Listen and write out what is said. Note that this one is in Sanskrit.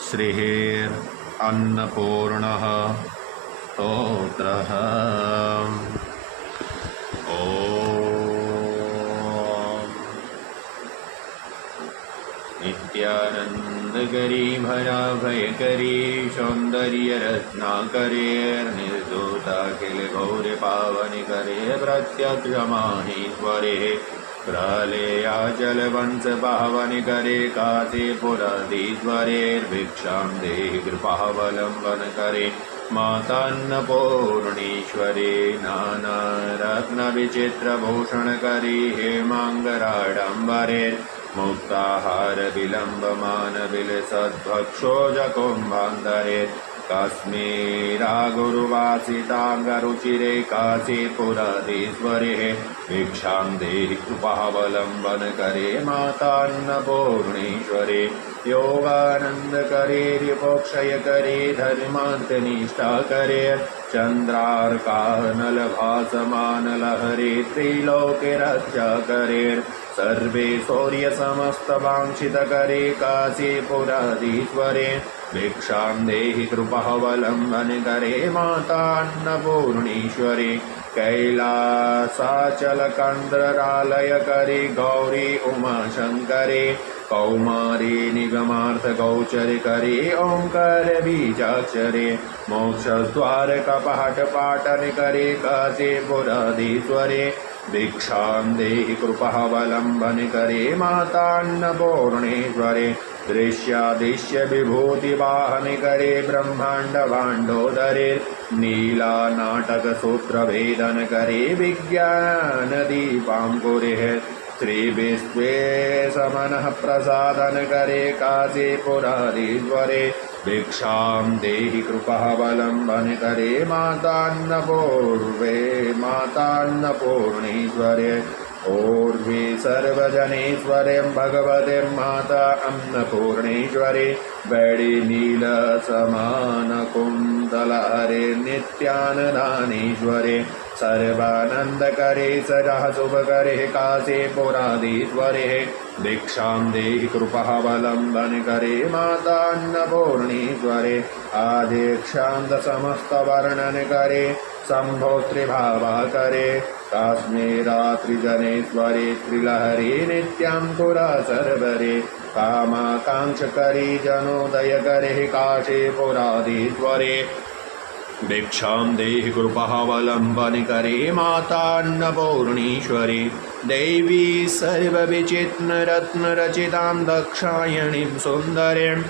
श्रीः अन्नपूर्णः स्तोत्रः। नित्यानन्दकरी भयाभयकरी सौन्दर्यरत्नाकरेर्निर्धूताखिलगौरपावनिकरे प्रत्यक्षमाहीश्वरे प्रलयाचलवंशपावनिकरे काशीपुराधीश्वरेर्भिक्षां देहि कृपावलम्बनकरे मातान्नपूर्णेश्वरे नानारत्नविचित्रभूषणकरी हेमाङ्गराडम्बरे मुक्ताहारविलम्बमानविलसद्भक्षोजकुम्भान्तरे काश्मीरागुरुवासिताङ्गरुचिरे काशीपुराधीश्वरे भिक्षां देहि कृपावलम्बनकरे मातान्नपूर्णेश्वरे योगानन्दकरेर्यपोक्षयकरे धर्मान्तनिष्ठाकरे चन्द्रार्कानलभासमानलहरे त्रिलोक्यरक्षाकरे सर्वे शौर्यसमस्तवाञ्छितकरे काशीपुराधीश्वरे भिक्षां देहि कृपावलम्बनकरे मातान्नपूर्णेश्वरे कैलासाचलकन्द्रालयकरे गौरी उमाशङ्करे कौमारी निगमार्थगोचरकरे ओङ्कारबीजाक्षरे मोक्षद्वारकपाटपाटनकरे काशीपुराधीश्वरे भिक्षां देहि कृपावलम्बनकरे मातान्नपूर्णेश्वरे दृश्यादिश्यविभूतिवाहनकरे ब्रह्माण्डभाण्डोदरे नीलानाटकसूत्रभेदनकरे विज्ञानदीपाङ्कुरे श्रीविश्वेशमनः प्रसादनकरे काशीपुराधीश्वरे भिक्षां देहि कृपावलम्बनकरे मातान्नपूर्णेश्वरे ऊर्ध्वे सर्वजनेश्वरीं भगवतीं माता अन्नपूर्णेश्वरी वैडी नीलसमानकुन्तलहरे नित्यानदानेश्वरे सर्वानन्दकरे सदा शुभकरे काशीपुराधीश्वरे भिक्षां देहि कृपावलम्बनकरे मातान्नपूर्णेश्वरे आदिक्षान्तसमस्तवर्णनकरे शम्भोत्रिभावाकरे काश्मीरात्रिजनेश्वरे त्रिलहरे नित्याङ्कुरा सर्वरे कामाकाङ्क्षकरे जनोदयकरे काशीपुराधीश्वरे भिक्षां देहि कृपावलम्बनकरे मातान्नपूर्णेश्वरे देवी सर्वविचित्ररत्नरचितां दाक्षायणीं सुन्दरीं